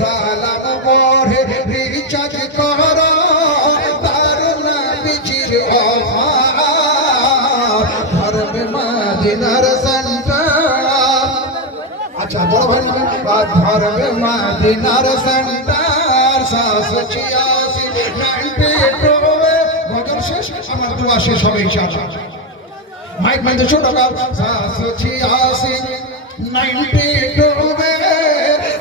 সালাম করে রিচার্জ করো তার নবীজির অফার ধর্মে মদিনার সেন্টার। আচ্ছা বড় ভাই ধর্মে মদিনার সেন্টার 786 92 ভজন শেষ আমার দোয়া শেষ হবে ইনশাআল্লাহ। মাইক মাইতে ছোট গাও 786 92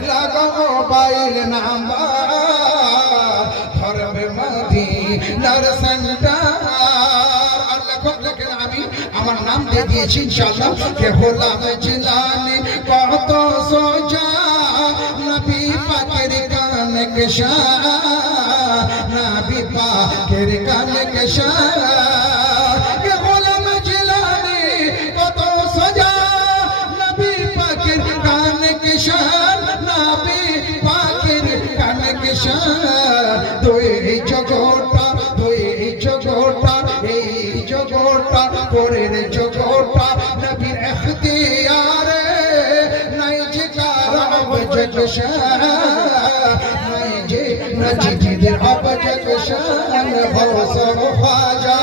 লাগাও মোবাইল নাম্বার ধর্মে মদিনার সেন্টার। আল্লাহ দেখেন আমি আমার নাম দিয়ে দিয়েছি ইনশাআল্লাহ কে হলাম জিলানি কত সোজা নবী পাকের গান কে শান নবী পাকের গান কে শান কে হলাম জিলানি কত সোজা নবী পাকের গান কে শান নবী পাকের গান কে শান। দুই জগৎটা এই জগৎটা পরের জগৎটা নবীর ইখতিয়ারে নাই যে কার অবজগ শান নাই যে নজিদের অবজগ শান গৌস খাজা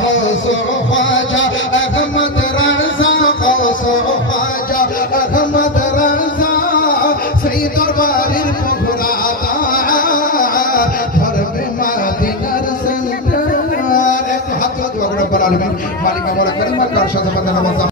গৌস খাজা আহমদ রাজা গৌস খাজা আহমদ রাজা সেই দরবারের প্রভুরাতা ধর্মে মদিনার সেন্টার। এত হাত দোয়া করে বলালেন মালিক আমরা করিম কার সাথে